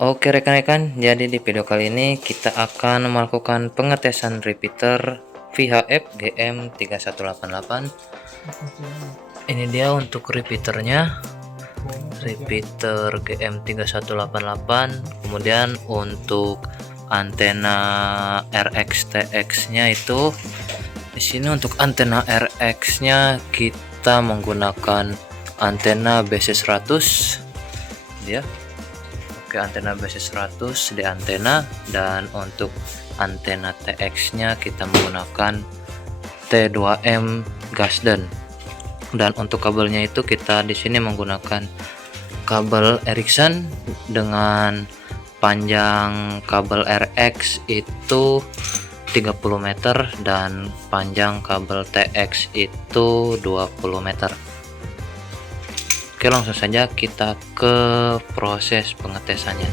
Oke rekan-rekan, jadi di video kali ini kita akan melakukan pengetesan repeater VHF GM3188. Ini dia untuk repeaternya, repeater GM3188. Kemudian untuk antena RX TX nya itu di sini untuk antena RX nya kita menggunakan antena BC100 ya. Oke, antena BC100 di antena, dan untuk antena TX nya kita menggunakan T2M Gasden. Dan untuk kabelnya itu kita di sini menggunakan kabel Ericsson dengan panjang kabel RX itu 30 meter dan panjang kabel TX itu 20 meter. Oke, langsung saja kita ke proses pengetesannya.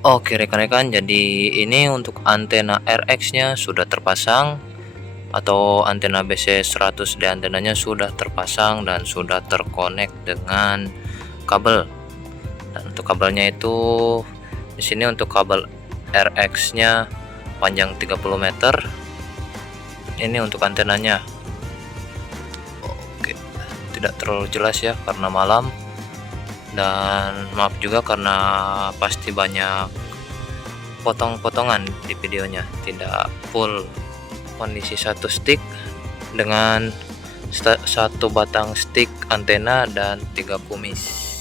Oke rekan-rekan, jadi ini untuk antena RX nya sudah terpasang, atau antena BC100 di antenanya sudah terpasang dan sudah terkonek dengan kabel. Dan untuk kabelnya itu di sini untuk kabel RX nya panjang 30 meter. Ini untuk antenanya. Oke, tidak terlalu jelas ya karena malam, dan maaf juga karena pasti banyak potong-potongan di videonya, tidak full kondisi satu stick dengan satu batang stick antena dan 3 kumis.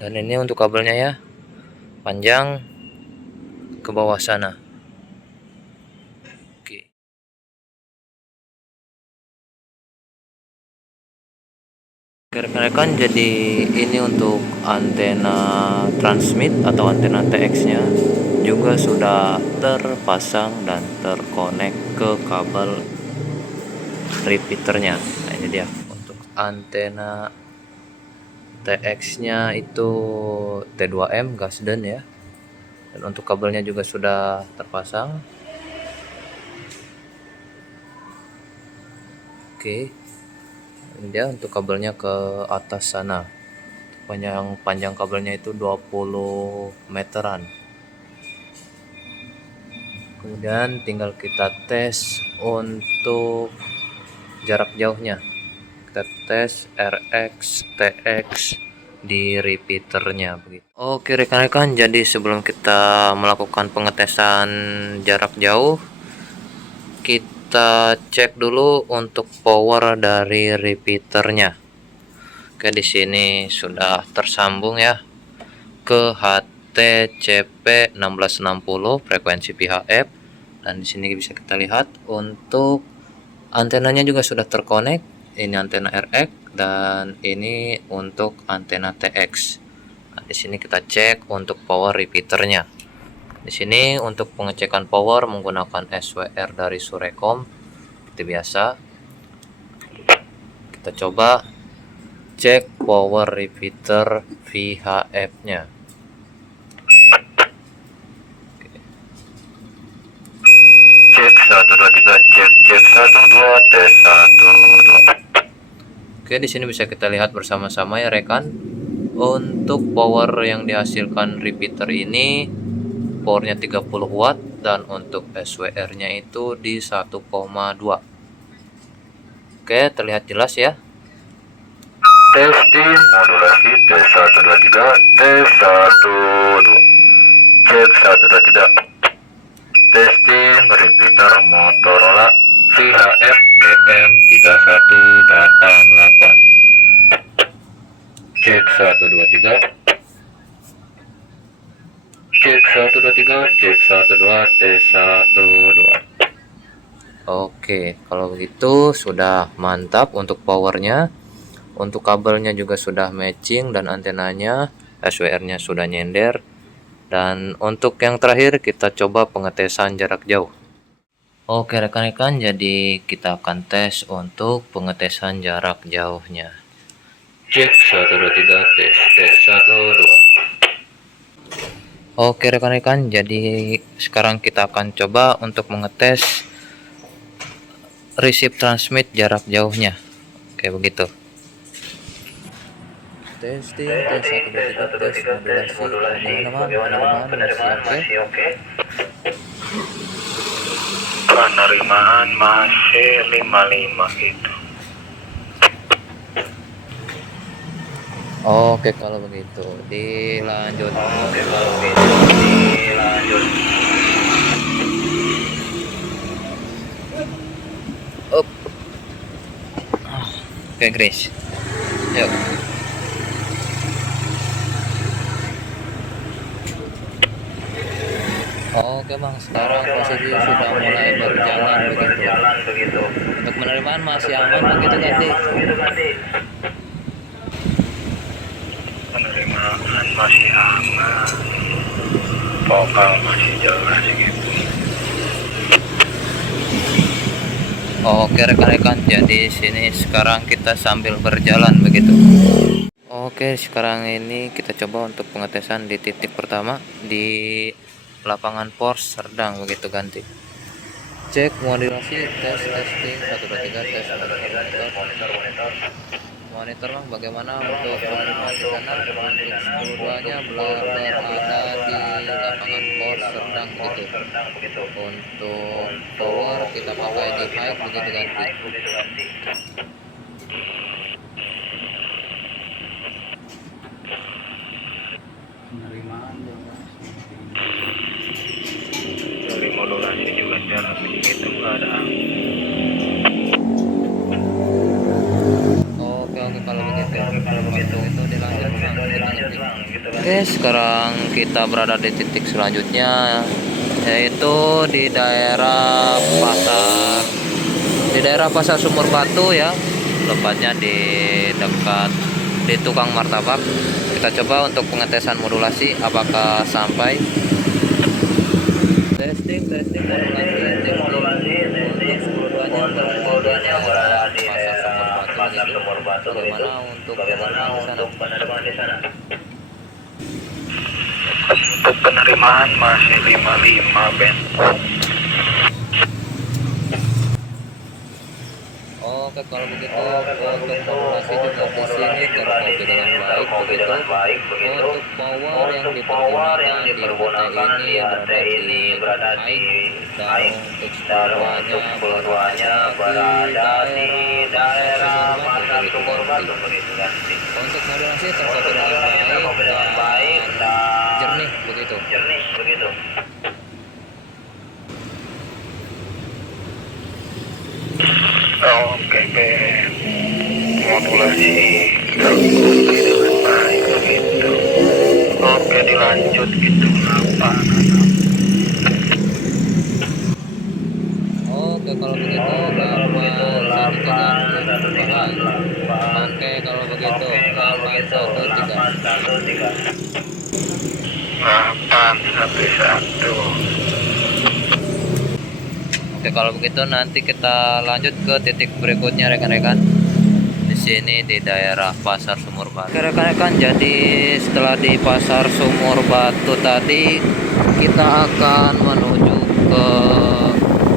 Dan ini untuk kabelnya ya, panjang ke bawah sana. Oke. Rekan-rekan, jadi ini untuk antena transmit atau antena TX nya juga sudah terpasang dan terkonek ke kabel repeaternya. Nah ini dia untuk antena TX nya itu T2M Gasden ya, dan untuk kabelnya juga sudah terpasang. Oke, ini dia untuk kabelnya ke atas sana, panjang kabelnya itu 20 meteran. Kemudian tinggal kita tes untuk jarak jauhnya, kita tes RX TX di repeaternya begitu. Oke rekan-rekan, jadi sebelum kita melakukan pengetesan jarak jauh, kita cek dulu untuk power dari repeaternya. Oke, di sini sudah tersambung ya ke HTCP 1660 frekuensi VHF, dan di sini bisa kita lihat untuk antenanya juga sudah terkonek. Ini antena RX dan ini untuk antena TX. Nah, di sini kita cek untuk power repeaternya. Di sini untuk pengecekan power menggunakan SWR dari Surecom seperti biasa. Kita coba cek power repeater VHF-nya. Cek 123, cek 12, tes 12. Oke, di sini bisa kita lihat bersama-sama ya rekan. Untuk power yang dihasilkan repeater ini powernya 30 watt, dan untuk SWR-nya itu di 1,2. Oke, terlihat jelas ya. Testing modulasi tes 123, tes 12. Cek 123. Testing repeater Motorola VHF DM3188. Cek 123. Cek 123, cek 12, tes 12. Oke, kalau begitu sudah mantap untuk powernya. Untuk kabelnya juga sudah matching dan antenanya SWR-nya sudah nyender. Dan untuk yang terakhir kita coba pengetesan jarak jauh. Oke rekan-rekan, jadi kita akan tes untuk pengetesan jarak jauhnya. Cek 123, tes 12. Oke rekan-rekan, jadi sekarang kita akan coba untuk mengetes receive transmit jarak jauhnya. Oke begitu. Testing, tes 123, tes modulasi. Bagaimana masih oke? Penerimaan masih 55 gitu. Oke kalau begitu dilanjut. Up. Oke Grace. Yuk. Oke bang, sekarang posisi sudah mulai berjalan begitu. Untuk penerimaan masih aman begitu ganti. Penerimaan masih aman, vokal masih jelas gitu. Oke rekan-rekan, jadi sini sekarang kita sambil berjalan begitu. Oke, sekarang ini kita coba untuk pengetesan di titik pertama di lapangan Pors Serdang begitu ganti. Cek modulasi, tes testing 123, tes monitor bang, bagaimana untuk penerimaan di sana? Untuk keduanya berada di lapangan Pors Serdang begitu. Untuk power kita pakai di high begitu ganti. Dari modulasi juga jarak segitu nggak ada. Oke kalau begitu itu dilanjut bang. Oke, sekarang kita berada di titik selanjutnya, yaitu di daerah pasar Sumur Batu ya, tepatnya di dekat di tukang martabak. Kita coba untuk pengetesan modulasi apakah sampai. Testing modulasi untuk keduanya berada di pasar Sumur Batu begitu. Bagaimana untuk penerimaan di sana? Untuk penerimaan masih 55 Ben. Oke kalau begitu untuk modulasi juga di sini terkopi dengan baik begitu. Untuk power yang dipergunakan di AT ini berada di high dan untuk keduanya berada di daerah pasar Sumur Batu begitu kan. Untuk modulasi terkopi dengan baik dan jernih begitu. Oke Ben, modulasi terkopi dengan baik begitu. Oke dilanjut gitu apa? Oke kalau begitu lapan satu tiga. Oke kalau begitu 811. Oke kalau begitu nanti kita lanjut ke titik berikutnya rekan-rekan. Di sini di daerah Pasar Sumur Batu. Oke rekan-rekan, jadi setelah di Pasar Sumur Batu tadi kita akan menuju ke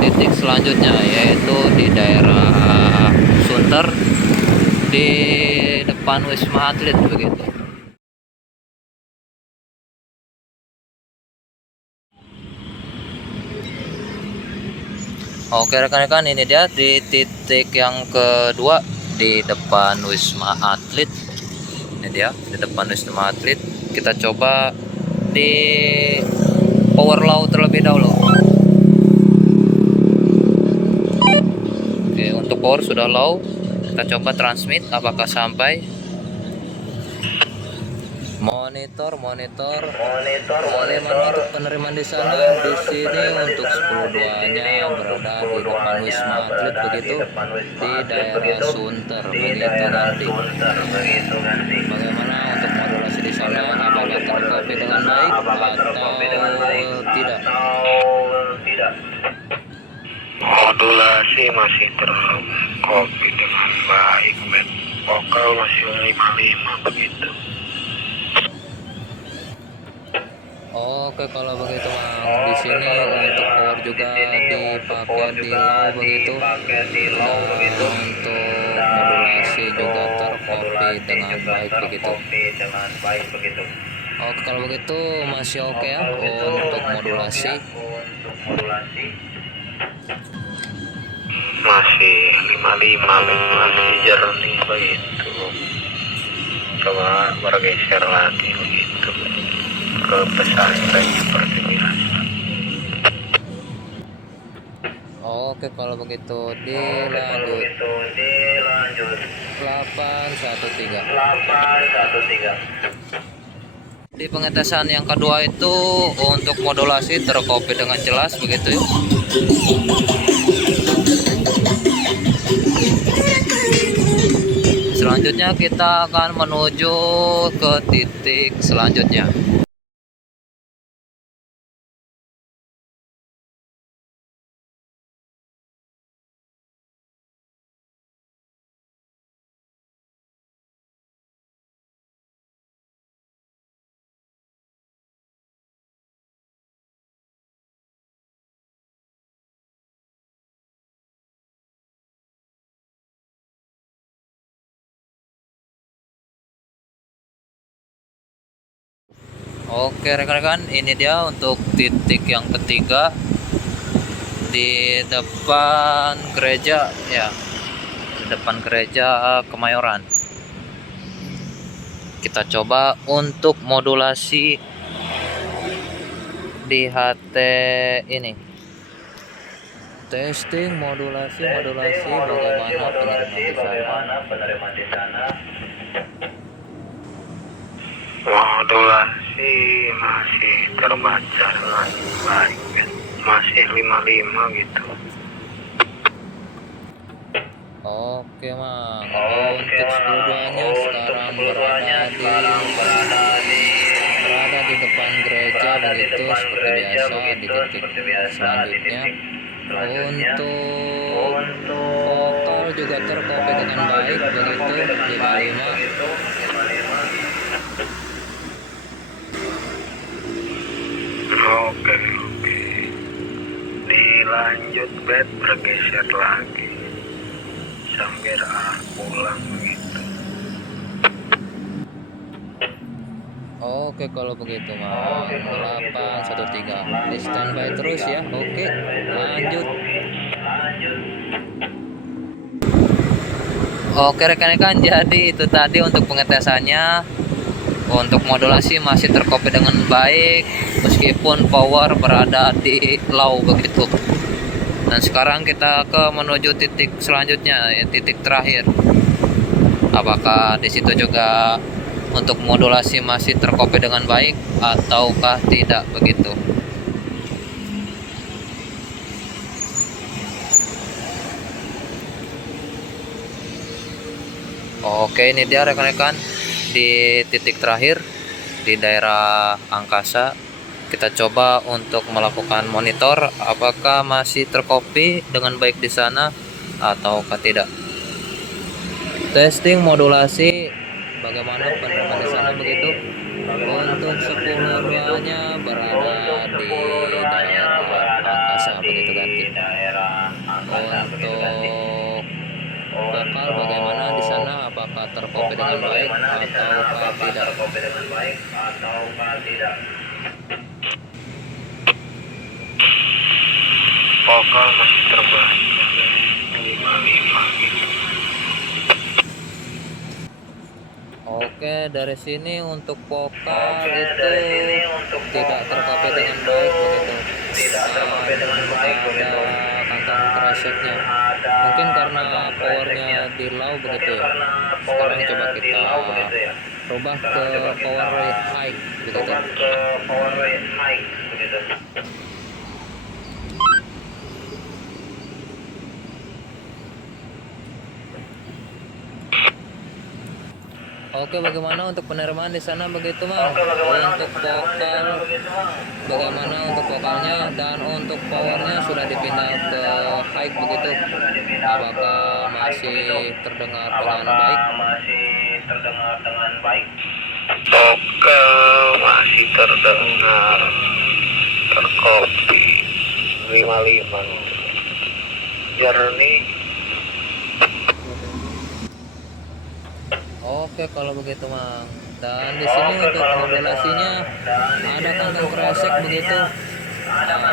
titik selanjutnya, yaitu di daerah Sunter di depan Wisma Atlet begitu. Oke rekan-rekan, ini dia di titik yang kedua di depan Wisma Atlet. Ini dia di depan Wisma Atlet. Kita coba di power low terlebih dahulu. power sudah low. Kita coba transmit apakah sampai. Monitor bagaimana untuk penerimaan di sana. Di sini untuk 10.2-nya berada di depan Wisma Atlet begitu, di daerah Sunter begitu nanti. Bagaimana untuk modulasi di sana, apakah terkopi dengan baik atau tidak? Modulasi masih terkopi dengan baik, back vokal masih 55 begitu. Oke, kalau begitu Mang, di sini untuk power juga dipakai di low begitu. Untuk modulasi juga terkopi dengan baik begitu. Oke, kalau begitu masih oke ya untuk modulasi. Masih 55, masih jernih begitu. Coba bergeser lagi begitu ke pesantren seperti biasa. Oke, kalau begitu dilanjut 813. Di pengetesan yang kedua itu untuk modulasi terkopi dengan jelas begitu ya. Selanjutnya kita akan menuju ke titik selanjutnya. Oke rekan-rekan, ini dia untuk titik yang ketiga di depan gereja ya, di depan gereja Kemayoran. Kita coba untuk modulasi di HT ini. Testing modulasi bagaimana penerimaan di sana. Modulasi masih terbaca dengan baik, masih 55 gitu. Oke Mang, untuk 10.2-nya sekarang berada di depan gereja begitu seperti biasa di titik selanjutnya. Untuk vokal juga terkopi dengan baik begitu 55. Oke. Dilanjut bed bergeser lagi sambil arah pulang begitu. Oke, kalau begitu Mang, 813 di standby terus ya. Oke, lanjut. Oke rekan-rekan, jadi itu tadi untuk pengetesannya. Untuk modulasi masih terkopi dengan baik meskipun power berada di low begitu. Dan sekarang kita menuju titik selanjutnya, ya, titik terakhir. Apakah di situ juga untuk modulasi masih terkopi dengan baik ataukah tidak begitu? Oke, ini dia rekan-rekan di titik terakhir di daerah Angkasa. Kita coba untuk melakukan monitor apakah masih terkopi dengan baik di sana ataukah tidak. Testing modulasi bagaimana penerimaan di sana begitu. Untuk 10.2-nya berada di daerah Angkasa begitu ganti. Untuk vokal bagaimana di sana, apakah terkopi dengan baik ataukah tidak? Vokal masih terbaca 55 gitu. Oke, dari sini untuk vokal itu tidak terkopi dengan baik begitu. Ada kantong kreseknya. Mungkin karena powernya di low begitu ya. Sekarang coba kita rubah ke power high begitu. Oke, bagaimana untuk penerimaan di sana begitu, Mang? Untuk vokal bagaimana untuk vokalnya dan untuk powernya sudah dipindah ke high begitu. Apakah masih terdengar dengan baik? Vokal masih terdengar terkopi 55 jernih. Oke, kalau begitu, Mang. Dan di sini untuk modulasinya ada kantong kresek begitu. Apa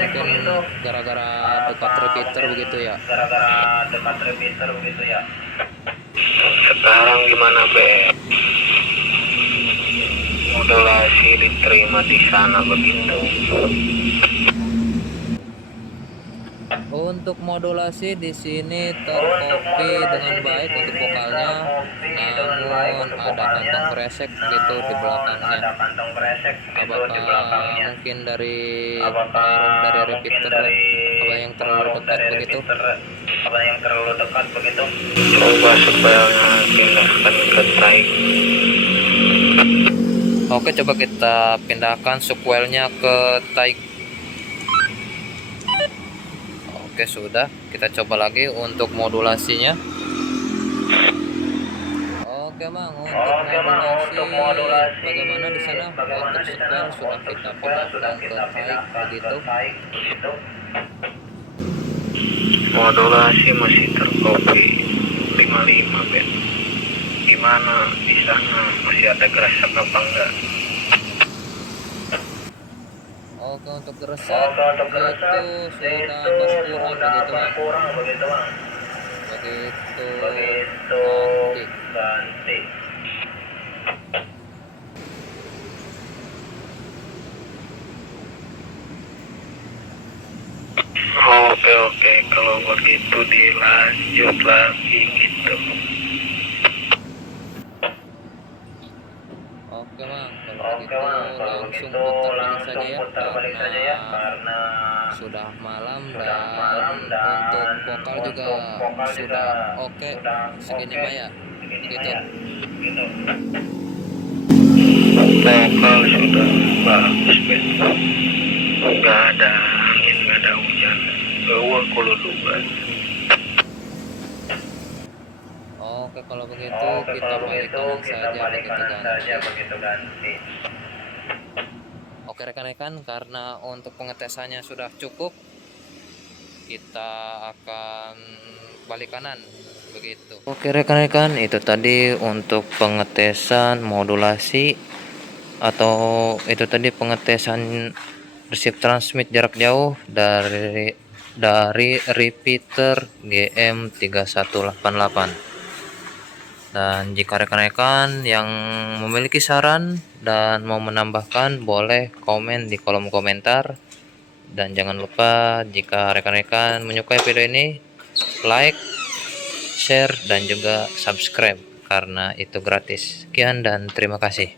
mungkin gara-gara dekat repeater begitu ya? Sekarang gimana Be? Modulasi diterima di sana begitu. Untuk modulasi di sini terkopi dengan baik untuk vokalnya, namun ada kantong kresek gitu di belakangnya. Apakah mungkin dari pengaruh dari repeater apa yang terlalu dekat begitu? Coba sequelnya pindahkan ke tight. Oke, coba kita pindahkan sequelnya ke tight. Oke, sudah. Kita coba lagi untuk modulasinya. Oke, Mang, untuk modulasi bagaimana di sana? Untuk sequel sudah kita pindahkan ke high begitu. Modulasi masih terkopi 55 Ben. Gimana di sana, masih ada gerasak apa enggak? Oke, untuk geresak itu sudah berkurang begitu, Mang. Begitu ganti. Oke, kalau begitu dilanjut lagi gitu. Oke, Mang, kalau begitu langsung putar balik saja ya, karena sudah malam dan untuk vokal juga sudah oke segini mah ya begitu. Vokal sudah bagus Ben. Nggak ada angin, nggak ada hujan. Bawa kulo duban. Oke, kalau begitu kita balik kanan saja begitu ganti. Oke, rekan-rekan, karena untuk pengetesannya sudah cukup, kita akan balik kanan begitu. Oke, rekan-rekan, itu tadi untuk pengetesan modulasi atau itu tadi pengetesan resip transmit jarak jauh dari repeater GM3188. Dan jika rekan-rekan yang memiliki saran dan mau menambahkan, boleh komen di kolom komentar. Dan jangan lupa jika rekan-rekan menyukai video ini, like, share, dan juga subscribe karena itu gratis. Sekian dan terima kasih.